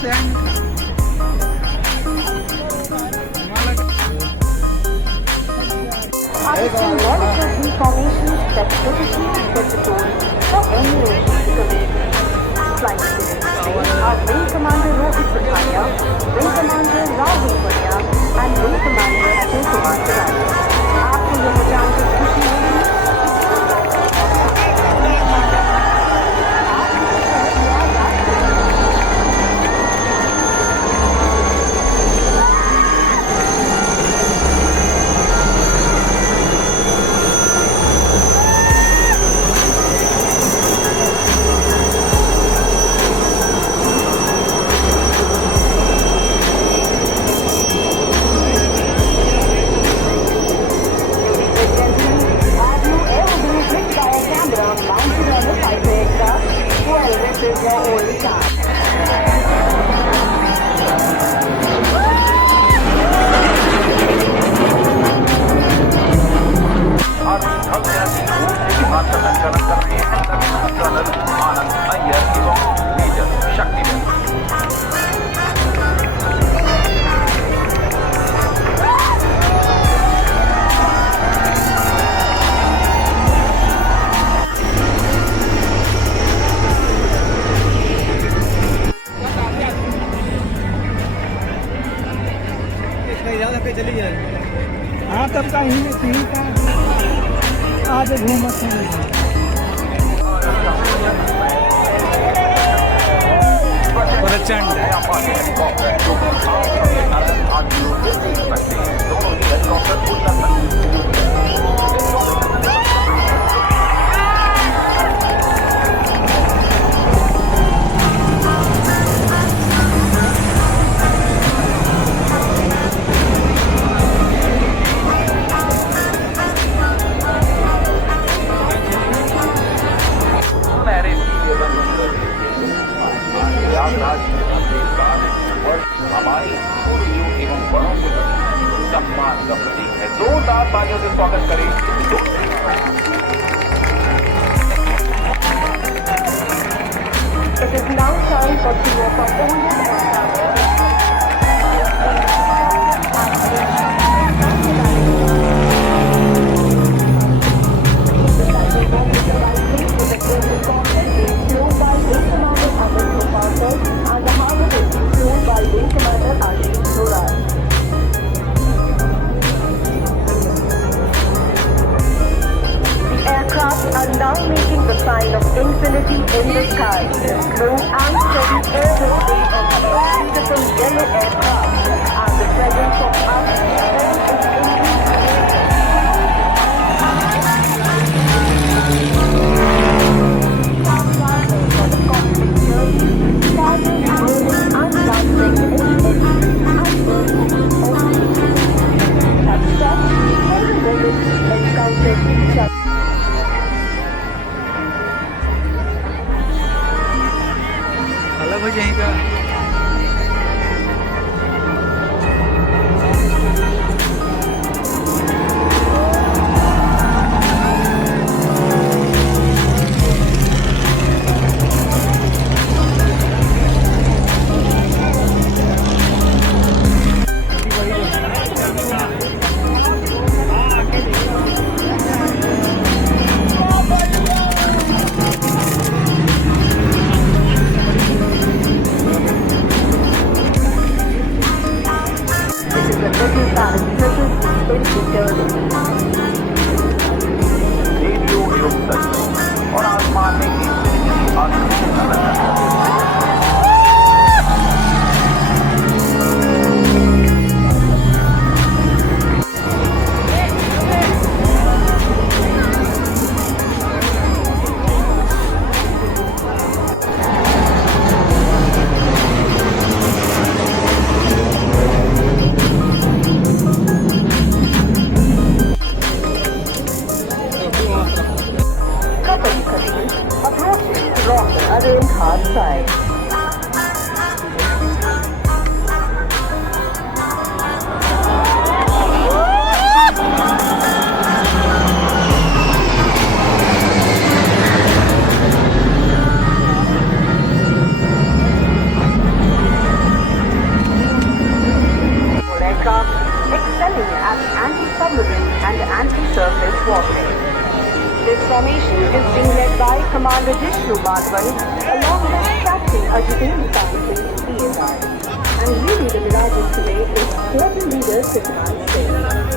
Information that traditionally set the tone for any nation to commit. Flying today are Wing Commander Rohit Patharia, Wing Commander Rahul Paria, and Wing Commander Ajay Kumar Tiwari. आपको यह जानकर खुशी होगी चली जाए। हाँ तब का ही ठीक है आज घूमत है प्रचंड हमारी छोटियों एवं बड़ों को सम्मान का प्रतीक है। जोरदार तालियों से स्वागत करें। It is now time for the performance sign of infinity in the sky. Slow and steady air display of a beautiful yellow aircraft and the presence of us अलग हो जाएगा। और आसमान में other in hard side. Madhavan, along with Captain Ajitain Sciences PSR. And leading the Virages today is Global Leader Siddhant Singh.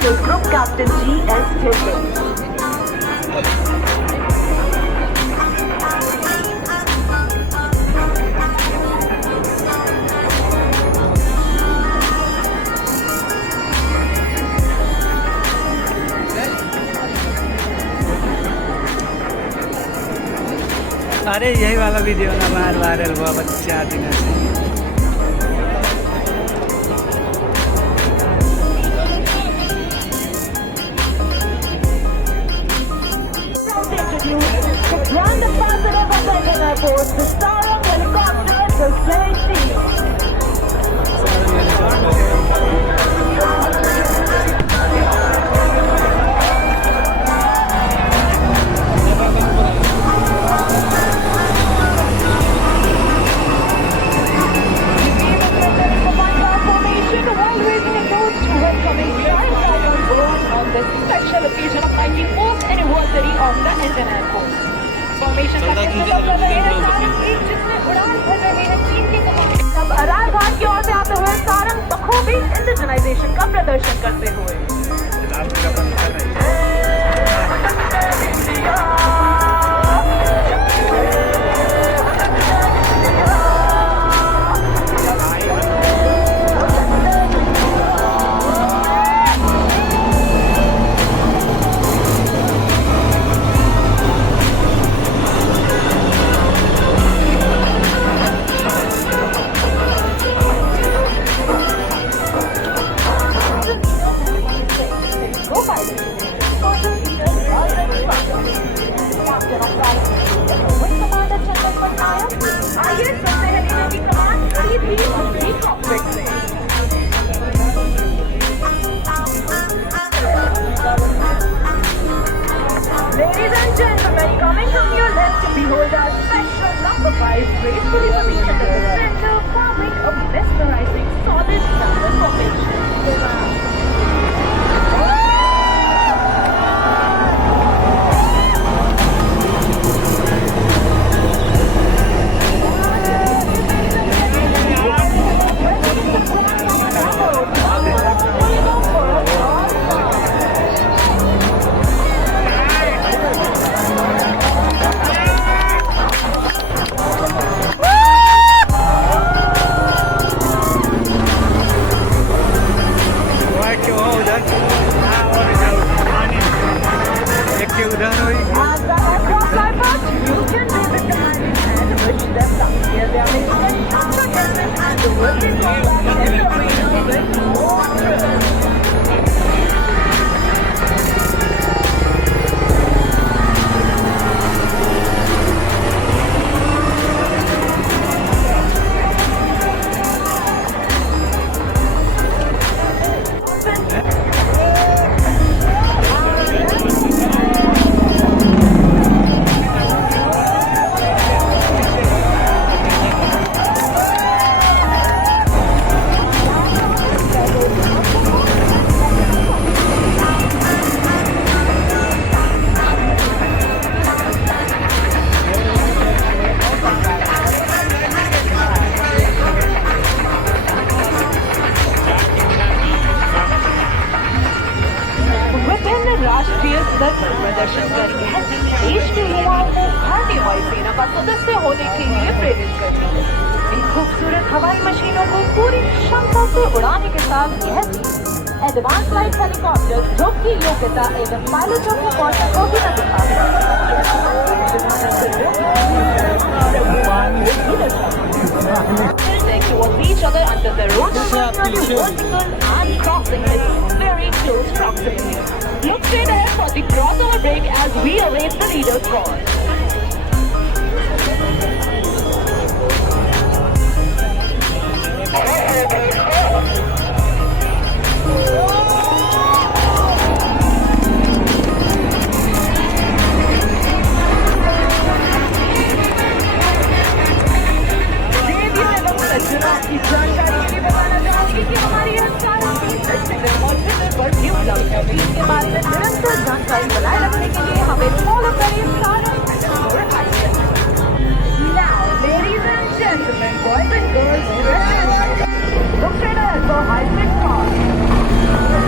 to Group Captain G.S. Hind. अरे यही वाला वीडियो ना बार वायरल हुआ बच्चा दिन से। Grand ambassador of Indian Airforce, the star of helicopters, will play तब अरार घाट की ओर से आते हुए सारंग बखूबी इंडिजनाइजेशन का प्रदर्शन करते हुए Ladies and gentlemen, coming from your left, behold our special number 5 gracefully positioned at the center, forming a mesmerizing solid number formation. As the aircraft fly past, you can visit the landing and wish them luck. Here they are making a counter-descent and the working combat is arena with more thrills. राष्ट्रीय स्तर पर प्रदर्शन कर यह देश के युवाओं को भारतीय वायुसेना का सदस्य होने के लिए प्रेरित करती है। इन खूबसूरत हवाई मशीनों को पूरी क्षमता से उड़ाने के साथ यह एडवांस फ्लाइट हेलीकॉप्टर जो की योग्यता एवं पायलटों के कौशल को भी न towards each other until the road is vertical and crossing is very close proximity. Look straight ahead for the crossover break as we await the leader's call. की जानकारी के लिए बताना चाहूंगी कि हमारी यह सारी टीम और ट्विटर पर न्यू उपलब्ध है। टीम के बारे में निरंतर जानकारी बनाए रखने के लिए हमें फॉलो करिए सारे Now, ladies and gentlemen, boys and girls, look straight ahead for high-speed cars.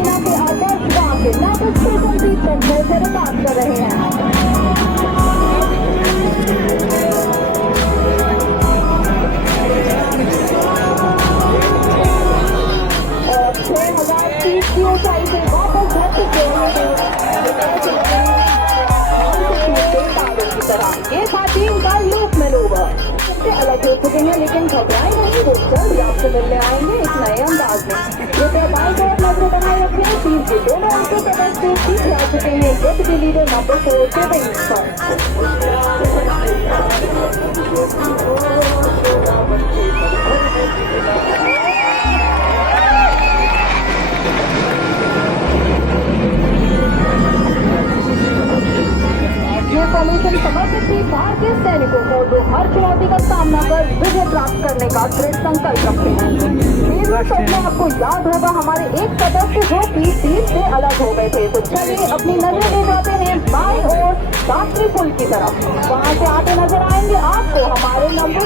सेना के आदर्श गांव के लाखों स्टेशन ट्रीटमेंट में टेलीकास्ट कर रहे हैं। और 6000 फीट की ऊंचाई से वापस धरती के की तरह ये था टीम का लूप मैनूवर। सबसे अलग हो चुके हैं, लेकिन घबराए नहीं, वो जल्द आपसे मिलने आएंगे इस नए अंदाज में। ये बाई को नजर बनाए रखें, टीम के दोनों अंकों सदस्य पीछे आ चुके हैं डेप्यूटी लीडर नंबर 4 के विंग्स ये फॉर्मेशन समर्पित थी भारतीय सैनिकों को जो हर चुनौती का सामना कर विजय प्राप्त करने का दृढ़ संकल्प रखते हैं। में आपको याद होगा हमारे एक सदस्य जो कि टीम से अलग हो गए थे। तो चलिए अपनी नजर ले जाते हैं बाईं ओर शास्त्री पुल की तरफ। वहाँ से आते नजर आएंगे आपको हमारे number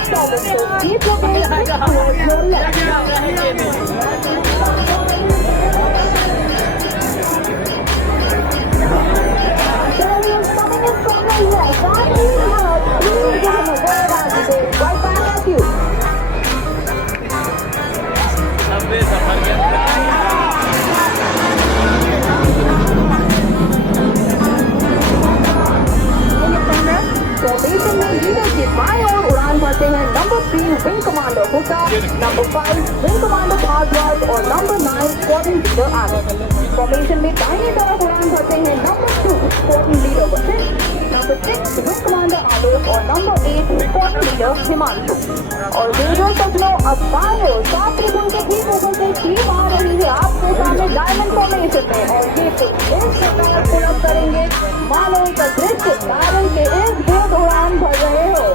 3 wing commander Hooda, number 5 wing commander Bhardwaj और number 9 squadron leader Anand. Formation में दाहिनी तरफ उड़ान भरते हैं number 2 squadron leader Vashisht, number 6 wing commander Alok और नंबर 8 स्क्वाड्रन लीडर हिमांशु। और वीडियो सजनों अब बाएं ओर शास्त्री पुल के ठीक ऊपर से टीम आ रही है आपके सामने डायमंड फॉर्मेशन में। और ये कुछ इस प्रकार पुल अप करेंगे मानो एक अदृश्य डायमंड के इर्द गिर्द उड़ान भर रहे हो।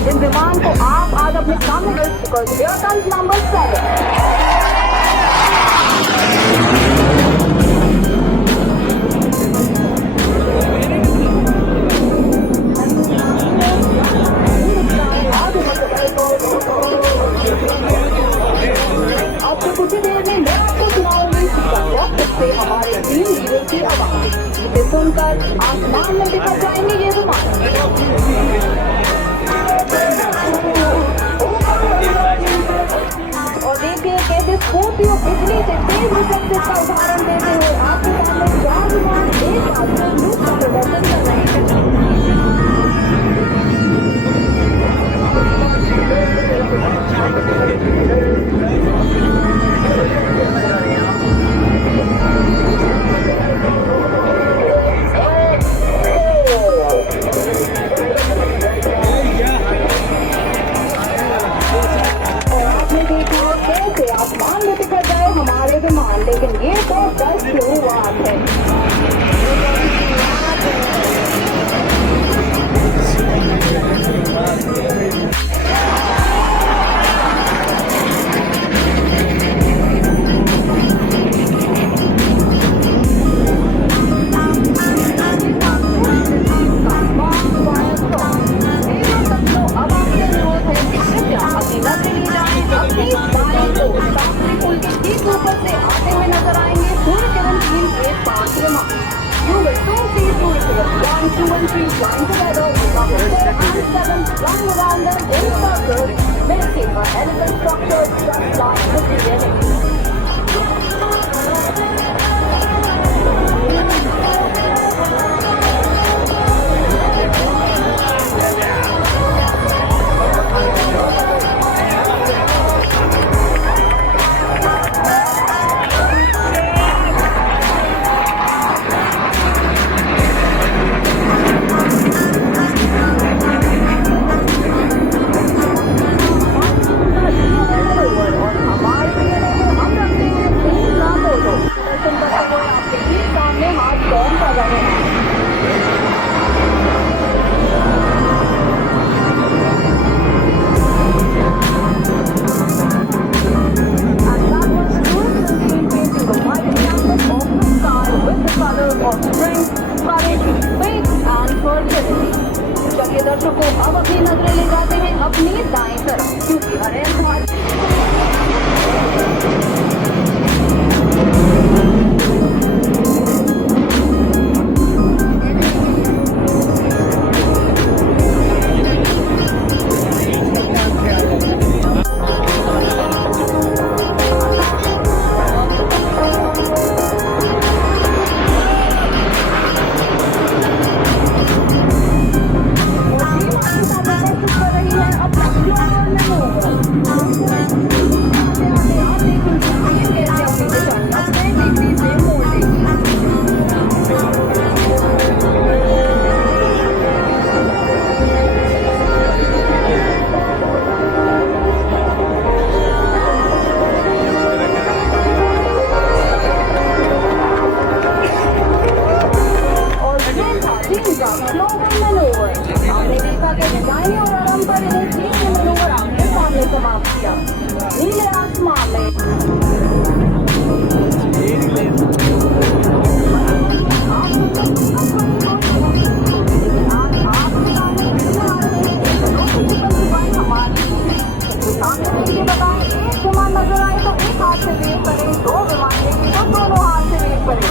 जिन विमान को आप आज अपने सामने देख नंबर 7। आपको कुछ ही देर में मैं आपको सुनाऊंगी से हमारे टीम लीडर की आवाज, जिसे सुनकर आसमान में दिखा जाएंगे ये विमान। और देखिए कैसे स्फूर्ति और बिजली से तेज रिफ्लेक्सेस का उदाहरण देते हुए आपके सामने 4 विमान एक साथ लूप का प्रदर्शन कर रहे हैं। आसमान में दिखा जाए हमारे विमान, लेकिन ये तो बस शुरुआत है। Flying together with number 4 and 7 flying around them in circles, making an elegant structure just like the beginning. दिया नीले आसमान में एक विमान नजर आए तो एक हाथ से वेव करें, दो विमान लेंगे तो दोनों हाथ से वेव करें।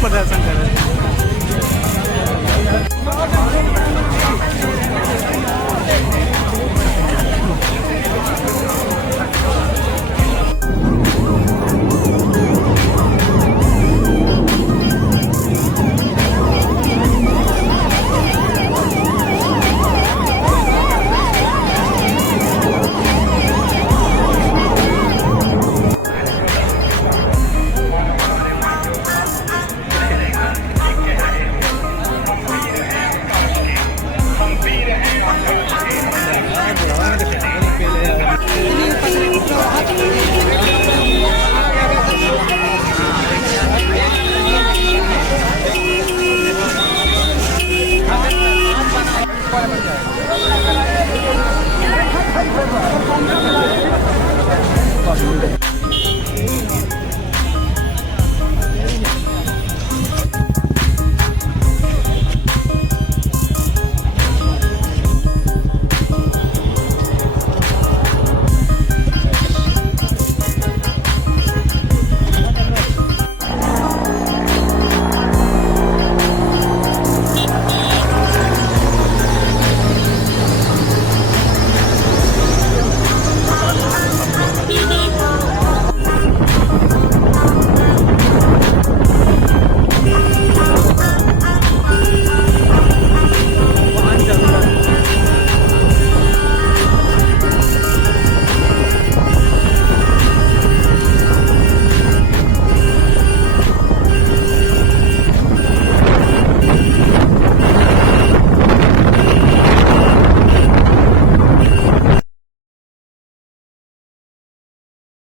प्रदर्शन कर रहे हैं। Thank you.